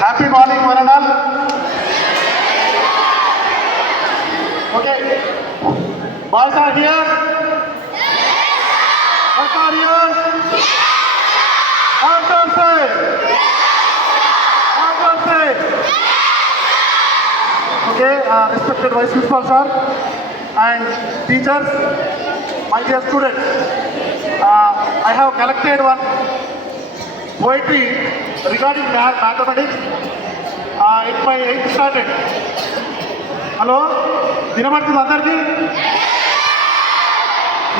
Happy morning, one and all. Okay. Boys are here. Girls are here. Answer say. Answer say. Okay, respected Vice Principal sir and teachers, my dear students, I have collected one poetry regarding mathematics. It's my 8th standard. Hello వినబడుతుంది అందరికీ?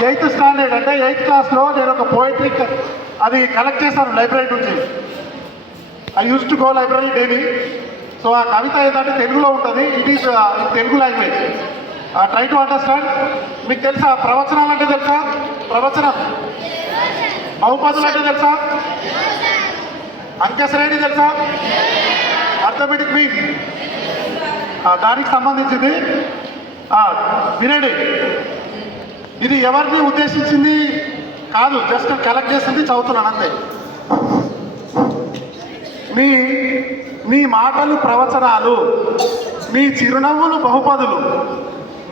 8th standard అంటే 8th క్లాస్లో నేను ఒక poetry అది collect చేశాను library నుంచి. I use to go library daily. So ఆ కవిత ఏంటంటే తెలుగులో ఉంటుంది. It is Telugu language. Try to understand. మీకు తెలుసా ప్రవచనాలు అంటే తెలుసా? ప్రవచనం బహుపదులు అంటే తెలుసా? అంకెశ్రేణి తెలుసా? అర్థమెటిక్ మీన్ దానికి సంబంధించింది వినండి. ఇది ఎవరిని ఉద్దేశించింది కాదు, జస్ట్ కలెక్ట్ చేసింది చదువుతున్నాను అంతే. నీ మాటలు ప్రవచనాలు, నీ చిరునవ్వులు బహుపదులు,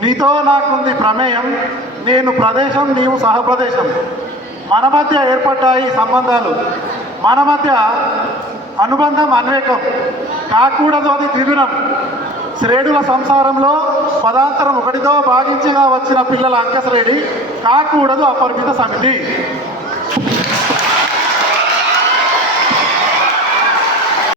నీతో నాకుంది ప్రమేయం, నేను ప్రదేశం నీవు సహప్రదేశం, మన మధ్య ఏర్పడ్డాయి సంబంధాలు, మన మధ్య అనుబంధం అన్వేకం, కాకూడదు అది ద్విగుణం, శ్రేణుల సంసారంలో పదాంతరం ఒకటితో భాగించగా వచ్చిన పిల్లల అంకశ్రేణి, కాకూడదు అపరిమిత సమితి.